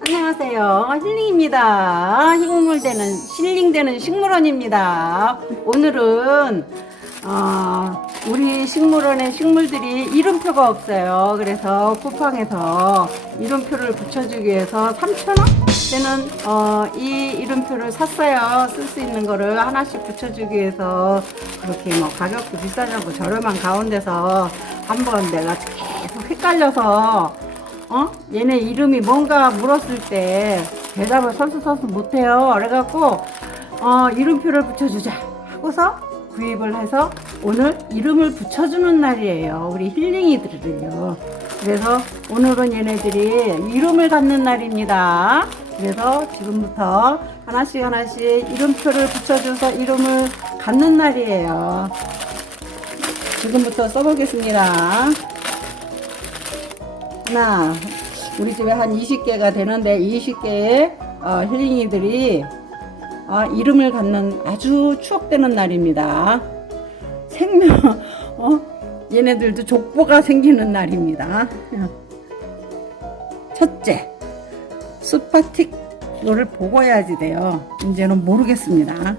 안녕하세요. 힐링입니다. 힐링되는 힐링되는 식물원입니다. 오늘은 어, 우리 식물원의 식물들이 이름표가 없어요. 그래서 쿠팡에서 이름표를 붙여주기 위해서 3,000원 되는 어, 이 이름표를 샀어요. 쓸 수 있는 거를 하나씩 붙여주기 위해서 그렇게 뭐 가격도 비싸지 않고 저렴한 가운데서 한번 내가 계속 헷갈려서 어? 얘네 이름이 뭔가 물었을 때 대답을 설수설수 못해요. 그래갖고 어, 이름표를 붙여주자 하고서 구입을 해서 오늘 이름을 붙여주는 날이에요. 우리 힐링이들을요. 그래서 오늘은 얘네들이 이름을 갖는 날입니다. 그래서 지금부터 하나씩 하나씩 이름표를 붙여줘서 이름을 갖는 날이에요. 지금부터 써보겠습니다. 하나, 우리 집에 한 20개가 되는데 20개의 어, 힐링이들이 어, 이름을 갖는 아주 추억되는 날입니다. 생명, 어? 얘네들도 족보가 생기는 날입니다. 첫째, 스파틱 이거를 보고 해야지 돼요. 이제는 모르겠습니다.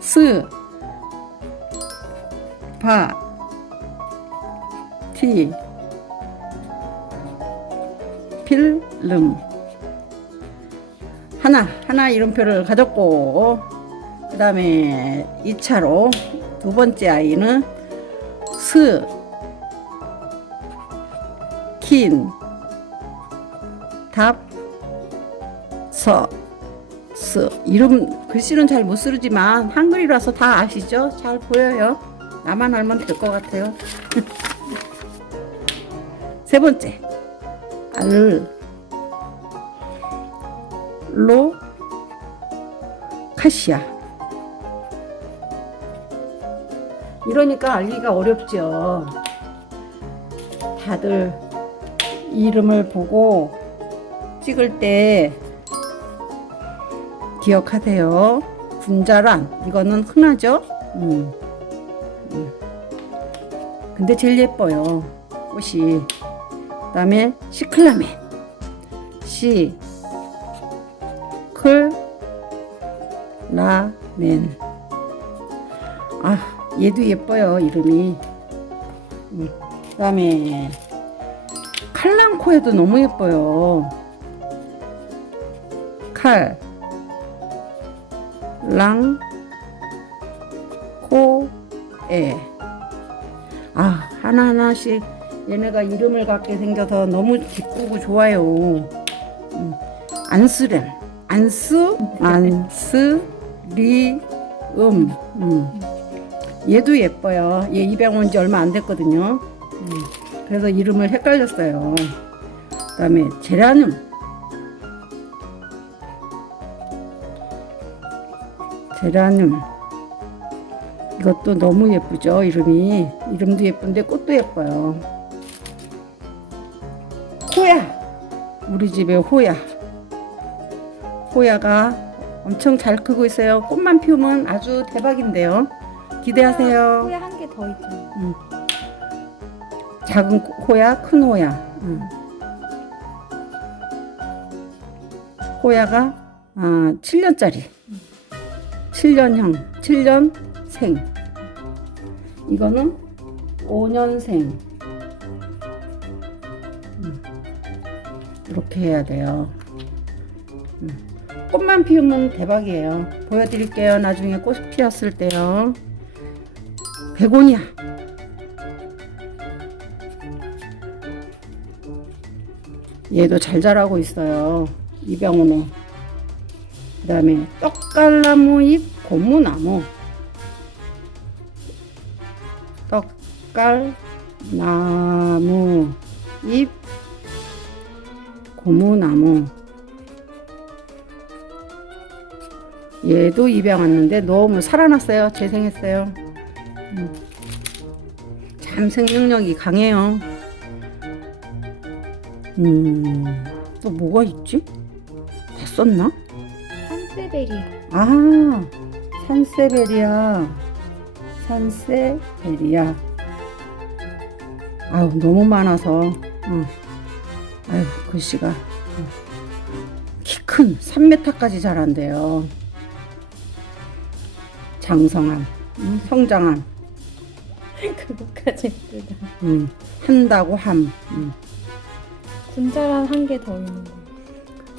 스, 파, 티, 필름. 하나 하나 이름표를 가졌고 그 다음에 2차로 두 번째 아이는 스, 킨, 답, 서, 스. 이름 글씨는 잘 못 쓰지만 한글이라서 다 아시죠? 잘 보여요. 나만 알면 될 것 같아요. 세 번째 알, 로, 카시아. 이러니까 알기가 어렵죠. 다들 이름을 보고 찍을 때 기억하세요. 분자란 이거는 흔하죠. 음. 음. 근데 제일 예뻐요. 꽃이. 그다음에 시클라멘. 시. 클. 라멘. 아, 얘도 예뻐요. 이름이. 음. 그다음에 칼랑코에도 너무 예뻐요. 칼. 랑, 코, 에. 아, 하나하나씩 얘네가 이름을 갖게 생겨서 너무 기쁘고 좋아요. 음, 안쓰렘, 안쓰, 안쓰, 리, 음, 음. 얘도 예뻐요. 얘 입양 온 지 얼마 안 됐거든요. 음, 그래서 이름을 헷갈렸어요. 그 다음에 제라늄. 제라늄 이것도 너무 예쁘죠 이름이 이름도 예쁜데 꽃도 예뻐요 우리 집에 호야 호야가 엄청 잘 크고 있어요 꽃만 피우면 아주 대박인데요 기대하세요 후에 한개 더 있죠. 작은 호야 큰 호야 응. 호야가 아, 7년짜리 7년형, 7년생. 이거는 5년생. 이렇게 해야 돼요. 음, 꽃만 피우면 대박이에요. 보여드릴게요. 나중에 꽃이 피었을 때요. 베고니아. 얘도 잘 자라고 있어요. 이병원에. 그 다음에 떡갈나무 잎 고무나무 떡갈나무 잎 고무나무 얘도 입양 왔는데 너무 살아났어요 재생했어요 음. 참 생명력이 강해요 음 또 뭐가 있지? 다 썼나? 산세베리아. 아, 산세베리아. 산세베리아. 아우 너무 많아서 응. 아유 글씨가 키 큰 3m까지 자란대요 장성함 응? 성장함 그거까지 예쁘다. 응. 한다고 함 응. 군자란 한 개 더 있는데.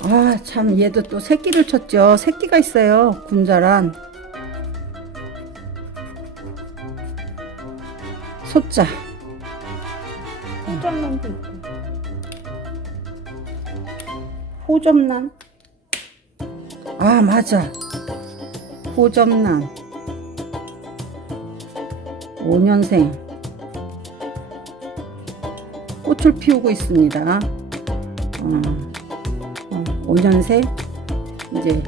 아, 참, 얘도 또 새끼를 쳤죠. 새끼가 있어요. 군자란. 소자. 호접란. 아, 맞아. 호접란. 5년생. 꽃을 피우고 있습니다. 어, 어, 5년생. 이제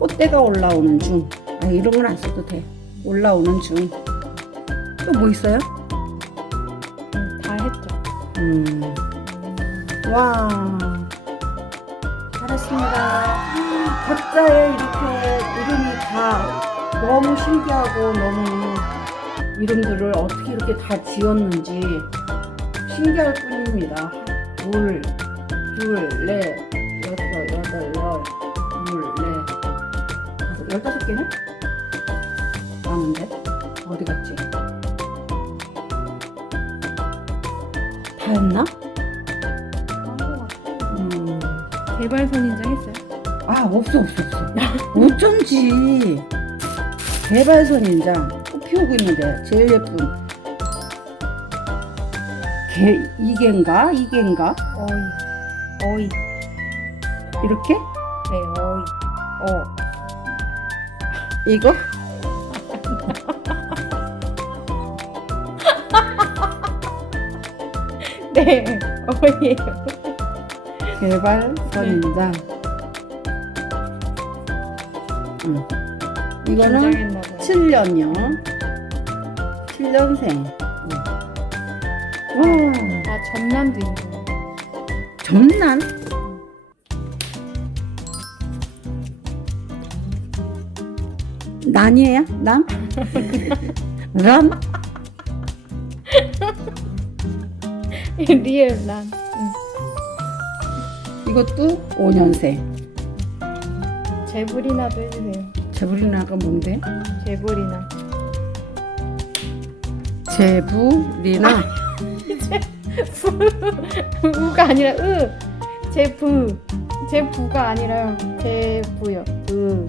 꽃대가 올라오는 중. 아, 이런 건 안 써도 돼. 올라오는 중. 또 뭐 있어요? 응, 다 했죠. 음. 와. 잘했습니다. 각자의 이렇게 이름이 다 너무 신기하고 너무 이름들을 어떻게 이렇게 다 지었는지 신기할 뿐입니다. 둘, 둘, 넷, 여섯, 여덟, 열, 둘, 넷, 다섯, 열다섯 개네? 많은데? 어디 갔지? 다 했나? 개발 선인장 했어요? 아 없어 없어 없어 어쩐지 개발선 인장 꽃 피우고 있는데 제일 예쁜 개 이개인가 이개인가 어이. 어이. 이렇게 네, 어이. 어. 이거 네, 어이예요. 개발 선인장 음. 이거는 긴장했나 봐요. 7년이요 7년생 와 아, 전남도 있네. 점난 난이에요? 난? 란? 리얼 난. 응. 이것도 5년생 제불이나도 해주세요. 제부리나가 뭔데? 제불이나. 제부리나 우가 아니라 으. 제부. 제부가 아니라요. 제부요. 으.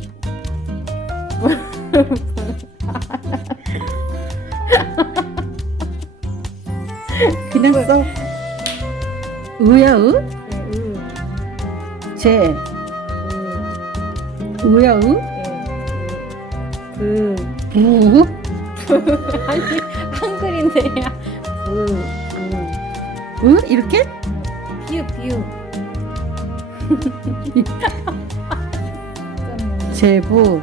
그냥 써? 네, 으. 제 으. 의야 의? 예. 그. 부? 아니, 한글인데요. 부. 우. 의? 이렇게? 비읍, 비읍. 제부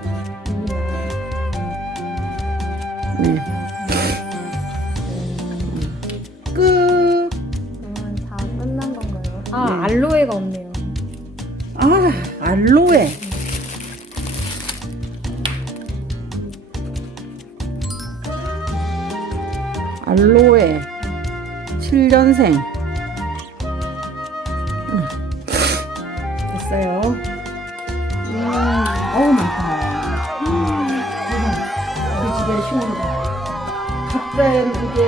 네. 끝 그러면 다 끝난 건가요? 아, 네. 알로에가 없네요. 아, 알로에. 알로에. 7년생. 됐어요. 음, 어우, 많다. 음. 우리 집에 식물이다. 각자의 이게,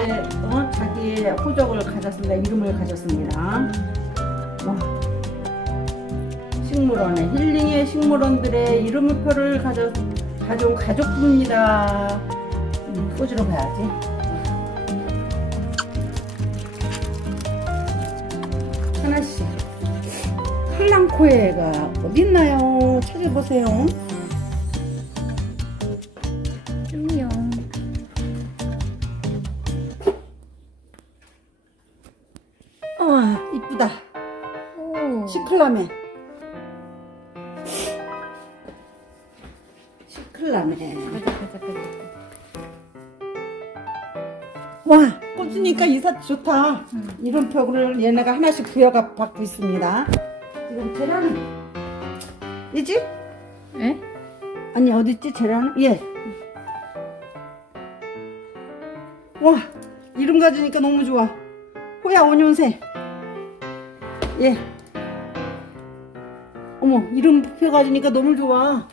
어, 자기의 호적을 가졌습니다. 이름을 가졌습니다. 와. 식물원의 힐링의 식물원들의 이름표를 가져, 가져온 가족부입니다. 음, 꽂으러 가야지. 하나씩. 칼랑코에가 어딨나요? 찾아보세요. 안녕. 아, 이쁘다. 오. 시클라멘. 시클라멘. 가자, 가자, 가자. 와, 꽂으니까 이사 좋다. 음. 이름표를 얘네가 하나씩 부여가 받고 있습니다. 지금 쟤는 이지? 에? 아니 어딨지 쟤는? 예. 와, 이름 가지니까 너무 좋아. 호야 5년생. 예. 어머, 이름 뽑혀가지니까 너무 좋아.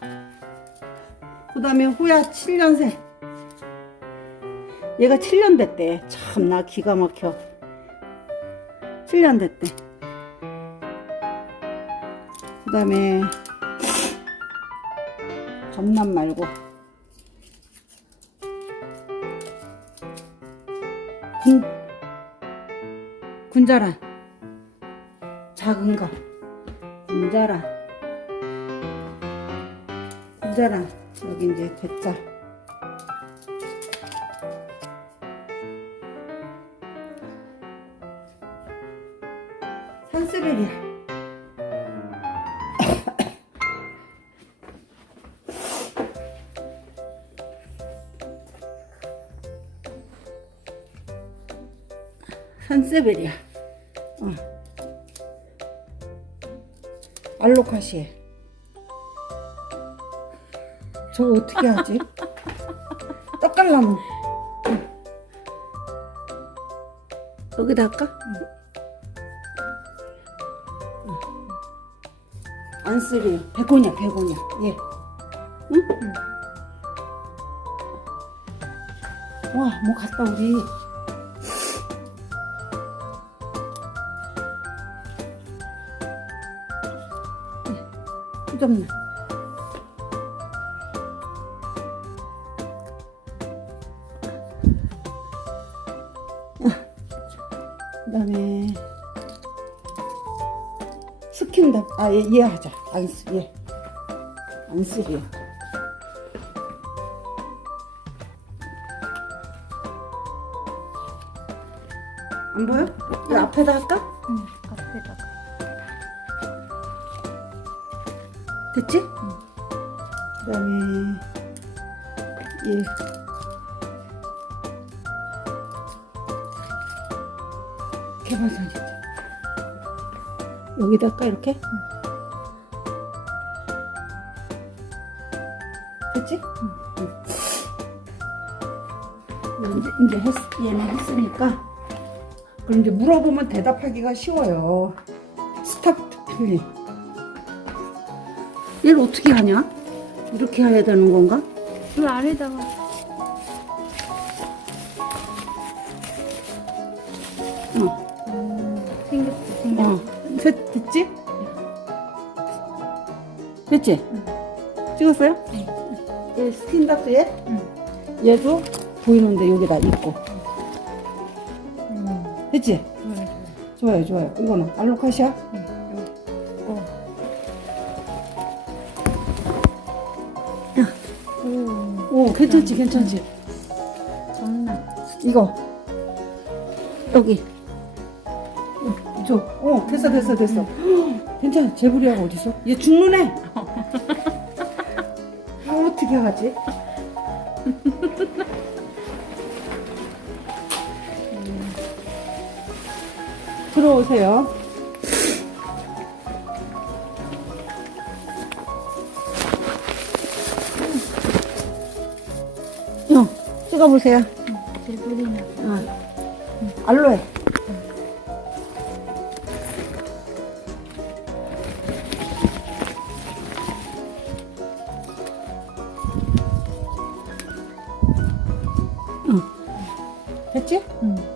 그 다음에 호야 7년생. 얘가 7년 됐대. 참 나 기가 막혀. 7년 됐대. 그 다음에 전남 말고 군 군자란 작은 거 군자란 군자란 여기 이제 대자 산스베리아 산세베리아. 어. 알로카시에. 저거 어떻게 하지? 떡갈나무. 응. 여기다 할까? 응. 안쓰리요. 베고니아, 베고니아. 예. 응? 와, 뭐 갔다 우리. 잠깐만. 그다음에 스킨답 아얘 얘 하자 안쓰 얘 안 쓰리요. 안 보여? 이 앞에다 할까? 응, 앞에다가. 됐지? 그다음에 얘 개발선이죠. 여기다가 이렇게. 됐지? 응. 이제 이제 했, 얘는 했으니까 그럼 이제 물어보면 대답하기가 쉬워요. 스타트 필링. 얘를 어떻게 하냐? 이렇게 해야 되는 건가? 이 아래다가. 어. 됐, 됐지? 됐지? 찍었어요? 네. 얘 스킨닥도 얘? 응. 얘도 보이는데 여기다. 음, 됐지? 좋아요, 좋아요. 이거는 알로카시아? 어. 오, 오, 괜찮지, 괜찮지? 정말. 이거. 여기. 어. 어, 됐어, 됐어, 됐어. 헉, 괜찮아. 제브리아가 어딨어? 얘 죽는 애. 아, 어떻게 하지? 음. 들어오세요. 어, 찍어보세요. 응, 제불이나. 어. 알로에.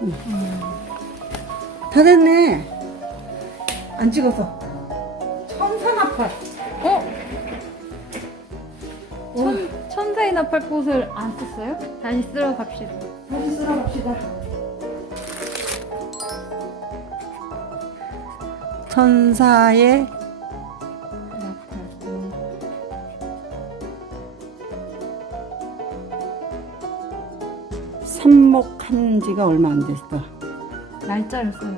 응. 응. 음. 다 됐네. 안 찍어서. 천사나팔. 어? 천, 천사의 나팔 꽃을 안 썼어요? 다시 쓸어 갑시다. 다시 쓸어봅시다. 천사의 삽목한 지가 얼마 안 됐어. 날짜를 써야 돼.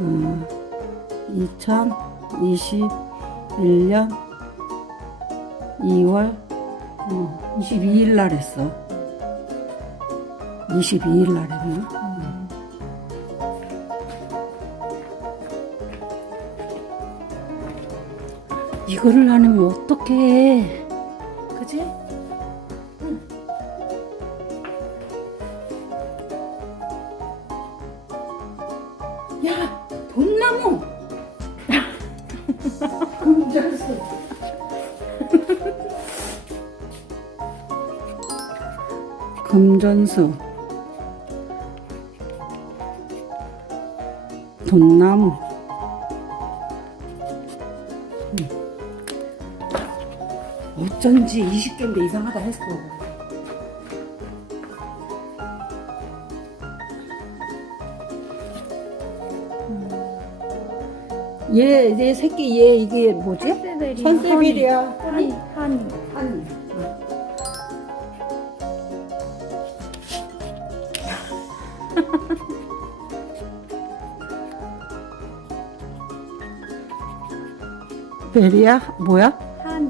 음, 2021년 2월 어, 22일 날 했어. 22일 날 했나? 음. 이거를 안 하면 어떡해. 그지? 금전수. 돈나무. 음. 어쩐지 20개인데 이상하다 했어. 얘, 얘 새끼 얘 이게 뭐지? 천세베리. 천세비리야. 하니. 베리야? 뭐야? 하니.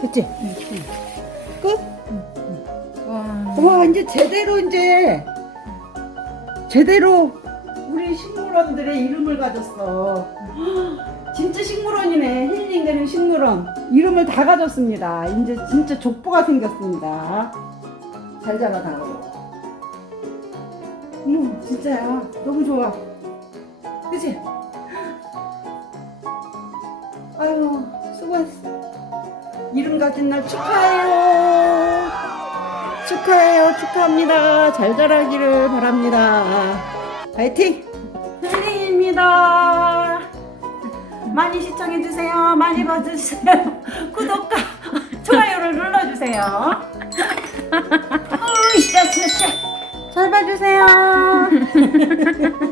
그치? 끝? 와. 와 이제 제대로 이제 제대로 우리 식물원들의 이름을 가졌어. 진짜 식물원이네. 힐링되는 식물원. 이름을 다 가졌습니다. 이제 진짜 족보가 생겼습니다. 잘 자라 다오. 어머 진짜야. 너무 좋아. 그치? 아유 수고했어. 이름 가진 날 축하해요. 축하해요. 축하합니다. 잘 자라기를 바랍니다. 파이팅! 힐링입니다. 많이 시청해주세요. 많이 봐주세요. 구독과 좋아요를 눌러주세요. 으쌰. 잘 봐주세요.